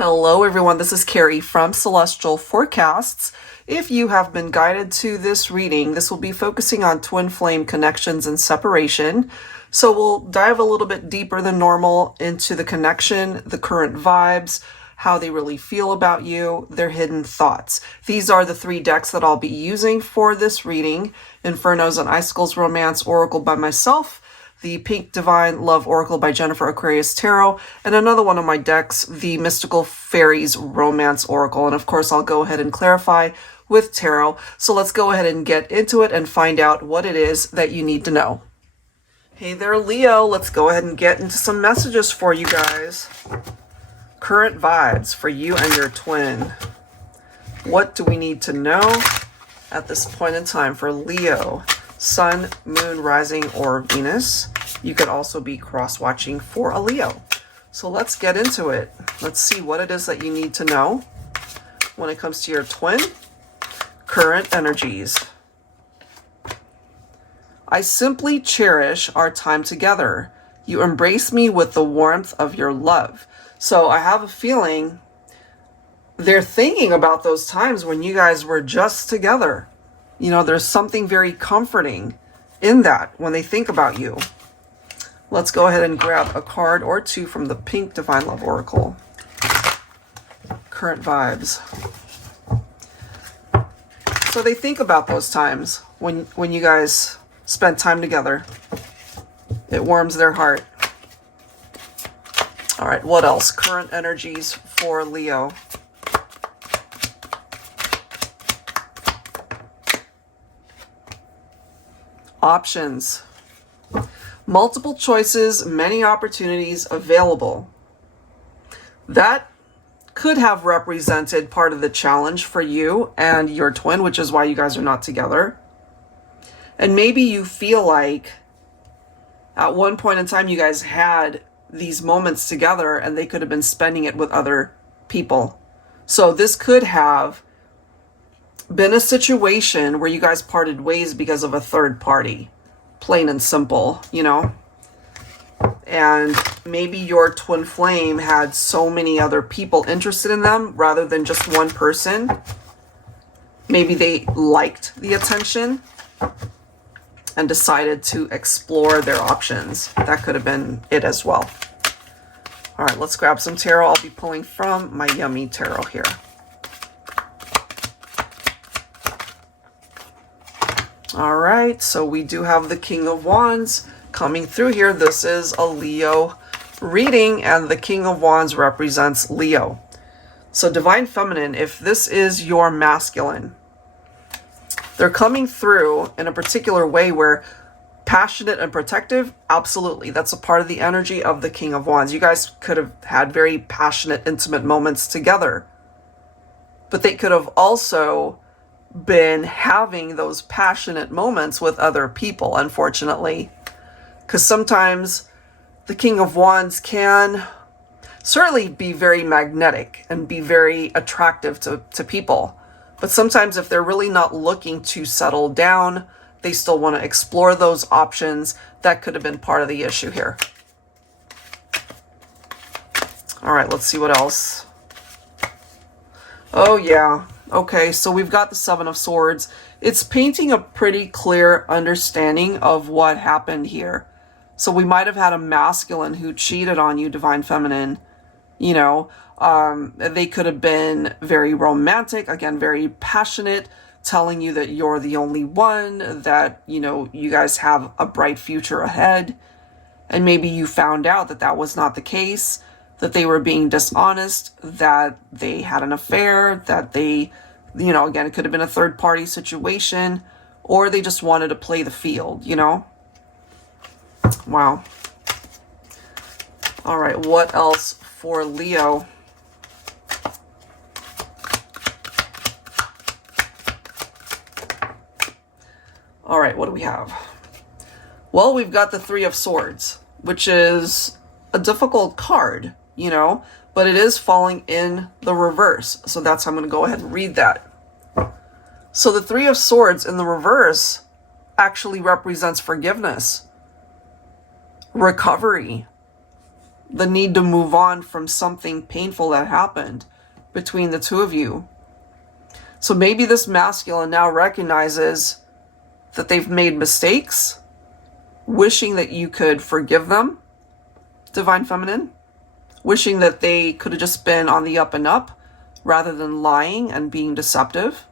Hello everyone, this is Carrie from Celestial Forecasts. If you have been guided to this reading, this will be focusing on twin flame connections and separation. So we'll dive a little bit deeper than normal into the connection, the current vibes, how they really feel about you, their hidden thoughts. These are the three decks that I'll be using for this reading: INFERNOS and ICICLES Romance Oracle by myself, the Pink Divine Love Oracle by Jennifer Aquarius Tarot, and another one of my decks, the Mystical Fairies Romance Oracle. And of course, I'll go ahead and clarify with Tarot. So let's go ahead and get into it and find out what it is that you need to know. Hey there, Leo. Let's go ahead and get into some messages for you guys. Current vibes for you and your twin. What do we need to know at this point in time for Leo? Sun, Moon, Rising, or Venus. You could also be cross-watching for a Leo. So let's get into it. Let's see what it is that you need to know when it comes to your twin. Current energies. I simply cherish our time together. You embrace me with the warmth of your love. So I have a feeling they're thinking about those times when you guys were just together. You know, there's something very comforting in that when they think about you. Let's go ahead and grab a card or two from the Pink Divine Love Oracle. Current vibes. So they think about those times when you guys spent time together. It warms their heart. All right, what else? Current energies for Leo. Options. Multiple choices, many opportunities available. That could have represented part of the challenge for you and your twin, which is why you guys are not together. And maybe you feel like at one point in time you guys had these moments together and they could have been spending it with other people. So this could have been a situation where you guys parted ways because of a third party. Plain and simple, you know? And maybe your twin flame had so many other people interested in them rather than just one person. Maybe they liked the attention and decided to explore their options. That could have been it as well. All right, let's grab some tarot. I'll be pulling from my Yummy Tarot here. All right, so we do have the King of Wands coming through here. This is a Leo reading, and the King of Wands represents Leo. So Divine Feminine, if this is your masculine, they're coming through in a particular way where passionate and protective, absolutely. That's a part of the energy of the King of Wands. You guys could have had very passionate, intimate moments together, but they could have also been having those passionate moments with other people, unfortunately. Because sometimes the King of Wands can certainly be very magnetic and be very attractive to people. But sometimes if they're really not looking to settle down, they still want to explore those options. That could have been part of the issue here. All right, let's see what else. Oh, yeah. Okay, so we've got the Seven of Swords. It's painting a pretty clear understanding of what happened here. So we might have had a masculine who cheated on you, Divine Feminine. You know, they could have been very romantic, again, very passionate, telling you that you're the only one, that, you know, you guys have a bright future ahead. And maybe you found out that that was not the case, that they were being dishonest, that they had an affair, that they, you know, again, it could have been a third party situation, or they just wanted to play the field, you know? Wow. All right, what else for Leo? All right, what do we have? Well, we've got the Three of Swords, which is a difficult card, you know, but it is falling in the reverse. So that's how I'm going to go ahead and read that. So the Three of Swords in the reverse actually represents forgiveness, recovery, the need to move on from something painful that happened between the two of you. So maybe this masculine now recognizes that they've made mistakes, wishing that you could forgive them, Divine Feminine, wishing that they could have just been on the up and up rather than lying and being deceptive.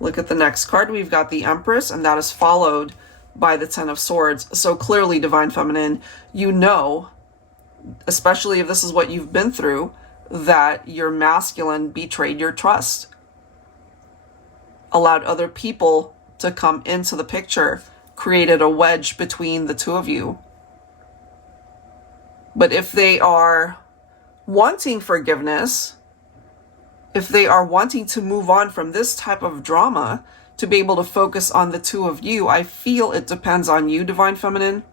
Look at the next card. We've got the Empress, and that is followed by the Ten of Swords. So clearly, Divine Feminine, you know, especially if this is what you've been through, that your masculine betrayed your trust, allowed other people to come into the picture, created a wedge between the two of you. But if they are wanting forgiveness, if they are wanting to move on from this type of drama, to be able to focus on the two of you, I feel it depends on you, Divine Feminine,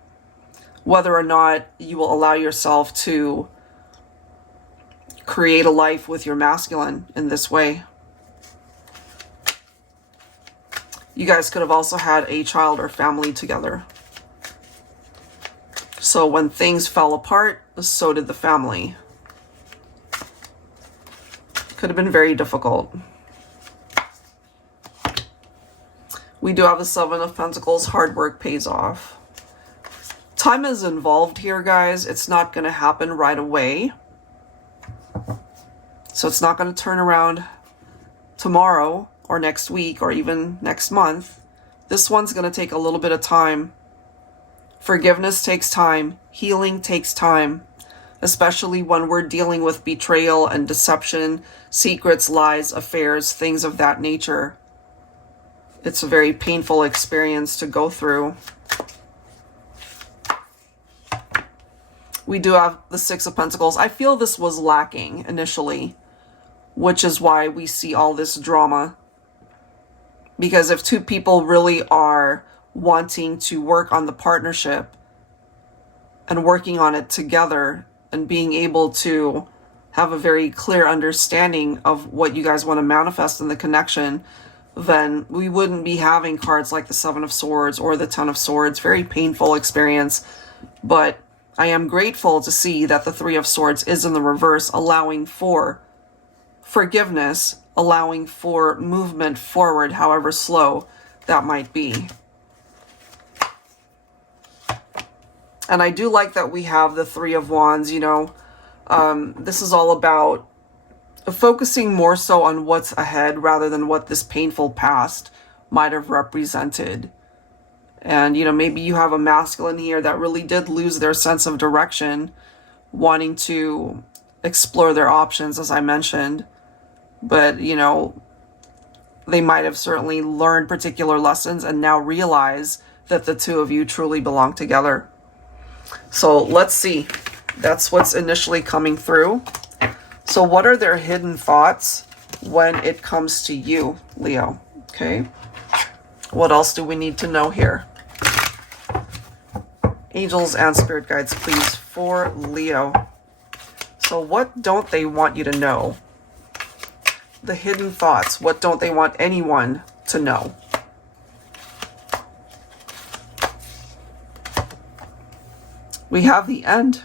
whether or not you will allow yourself to create a life with your masculine in this way. You guys could have also had a child or family together. So when things fell apart, so did the family. Could have been very difficult. We do have the Seven of Pentacles. Hard work pays off. Time is involved here, guys. It's not going to happen right away. So it's not going to turn around tomorrow or next week or even next month. This one's going to take a little bit of time. Forgiveness takes time. Healing takes time. Especially when we're dealing with betrayal and deception, secrets, lies, affairs, things of that nature. It's a very painful experience to go through. We do have the Six of Pentacles. I feel this was lacking initially, which is why we see all this drama. Because if two people really are wanting to work on the partnership and working on it together and being able to have a very clear understanding of what you guys want to manifest in the connection, then we wouldn't be having cards like the Seven of Swords or the Ten of Swords. Very painful experience. But I am grateful to see that the Three of Swords is in the reverse, allowing for forgiveness, allowing for movement forward, however slow that might be. And I do like that we have the Three of Wands, you know. This is all about focusing more so on what's ahead rather than what this painful past might have represented. And, you know, maybe you have a masculine here that really did lose their sense of direction, wanting to explore their options, as I mentioned. But, you know, they might have certainly learned particular lessons and now realize that the two of you truly belong together. So let's see. That's what's initially coming through. So what are their hidden thoughts when it comes to you, Leo? Okay. What else do we need to know here? Angels and spirit guides, please, for Leo. So what don't they want you to know? The hidden thoughts. What don't they want anyone to know? We have the end.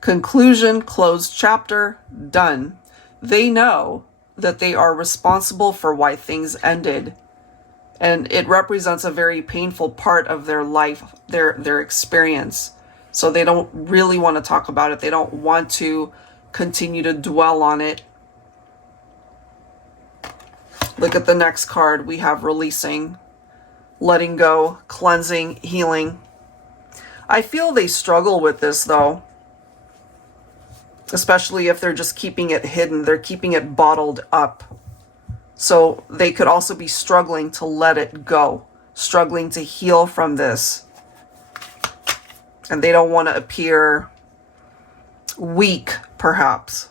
Conclusion, closed chapter, done. They know that they are responsible for why things ended. And it represents a very painful part of their life, their experience. So they don't really want to talk about it. They don't want to continue to dwell on it. Look at the next card. We have releasing, letting go, cleansing, healing. I feel they struggle with this, though. Especially if they're just keeping it hidden. They're keeping it bottled up. So they could also be struggling to let it go. Struggling to heal from this. And they don't want to appear weak, perhaps.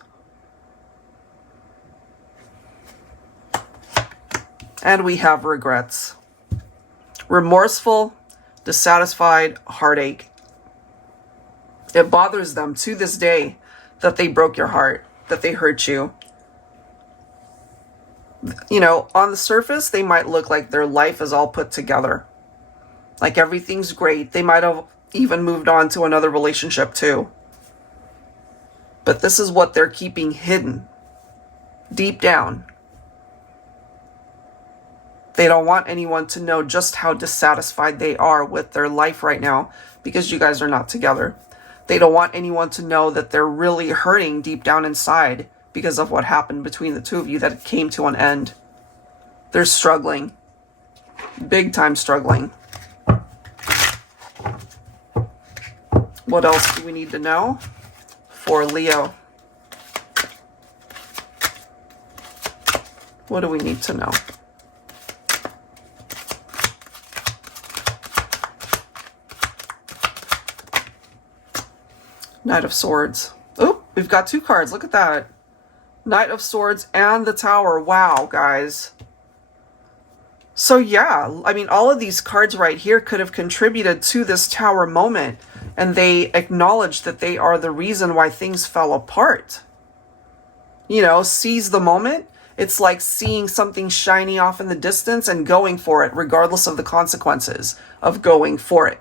And we have regrets. Remorseful, dissatisfied, heartache. It bothers them to this day that they broke your heart, that they hurt you. You know, on the surface, they might look like their life is all put together. Like everything's great. They might have even moved on to another relationship too. But this is what they're keeping hidden deep down. They don't want anyone to know just how dissatisfied they are with their life right now because you guys are not together. They don't want anyone to know that they're really hurting deep down inside because of what happened between the two of you, that it came to an end. They're struggling. Big time struggling. What else do we need to know for Leo? What do we need to know? Knight of Swords. Oh, we've got two cards. Look at that. Knight of Swords and the Tower. Wow, guys. So yeah, I mean, all of these cards right here could have contributed to this Tower moment, and they acknowledge that they are the reason why things fell apart. You know, seize the moment. It's like seeing something shiny off in the distance and going for it, regardless of the consequences of going for it.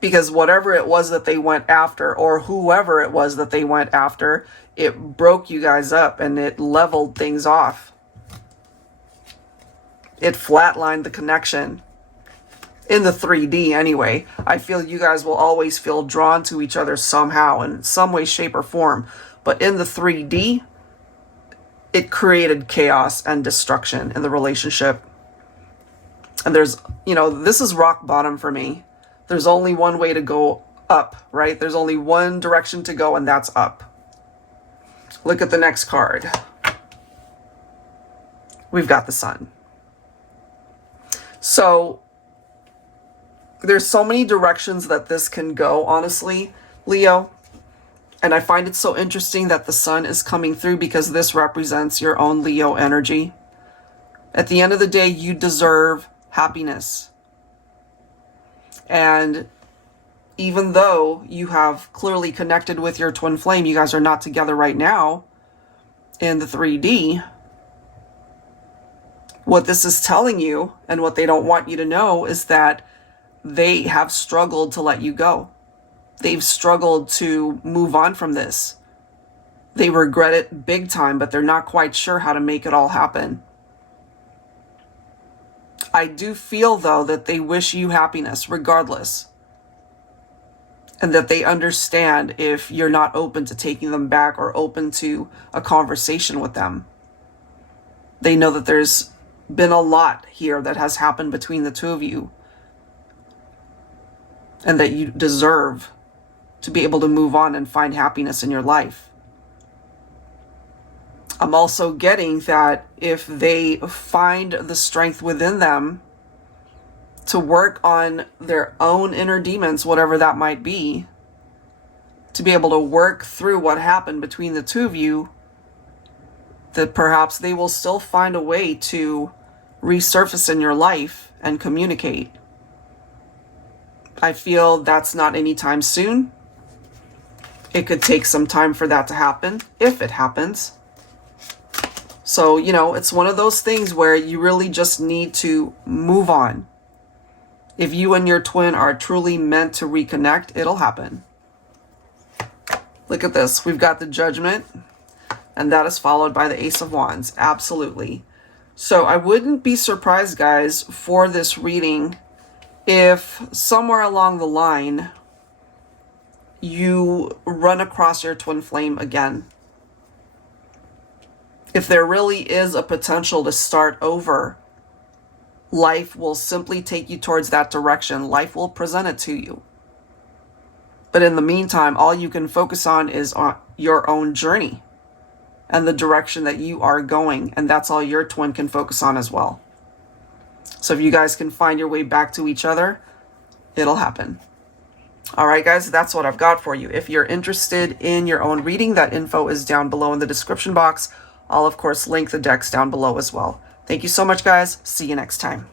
Because whatever it was that they went after, or whoever it was that they went after, it broke you guys up and it leveled things off. It flatlined the connection. In the 3D anyway. I feel you guys will always feel drawn to each other somehow, in some way, shape, or form. But in the 3D, it created chaos and destruction in the relationship. And there's, you know, this is rock bottom for me. There's only one way to go up, right? There's only one direction to go, and that's up. Look at the next card. We've got the Sun. So there's so many directions that this can go, honestly, Leo. And I find it so interesting that the Sun is coming through, because this represents your own Leo energy. At the end of the day, you deserve happiness. And even though you have clearly connected with your twin flame, you guys are not together right now in the 3D. What this is telling you, and what they don't want you to know, is that they have struggled to let you go. They've struggled to move on from this. They regret it big time, but they're not quite sure how to make it all happen. I do feel, though, that they wish you happiness regardless. And that they understand if you're not open to taking them back or open to a conversation with them. They know that there's been a lot here that has happened between the two of you. And that you deserve to be able to move on and find happiness in your life. I'm also getting that if they find the strength within them to work on their own inner demons, whatever that might be, to be able to work through what happened between the two of you, that perhaps they will still find a way to resurface in your life and communicate. I feel that's not anytime soon. It could take some time for that to happen, if it happens. So, you know, it's one of those things where you really just need to move on. If you and your twin are truly meant to reconnect, it'll happen. Look at this. We've got the Judgment, and that is followed by the Ace of Wands. Absolutely. So I wouldn't be surprised, guys, for this reading if somewhere along the line you run across your twin flame again. If there really is a potential to start over, life will simply take you towards that direction. Life will present it to you. But in the meantime, all you can focus on is on your own journey and the direction that you are going. And that's all your twin can focus on as well. So if you guys can find your way back to each other, it'll happen. All right, guys, that's what I've got for you. If you're interested in your own reading, that info is down below in the description box. I'll, of course, link the decks down below as well. Thank you so much, guys. See you next time.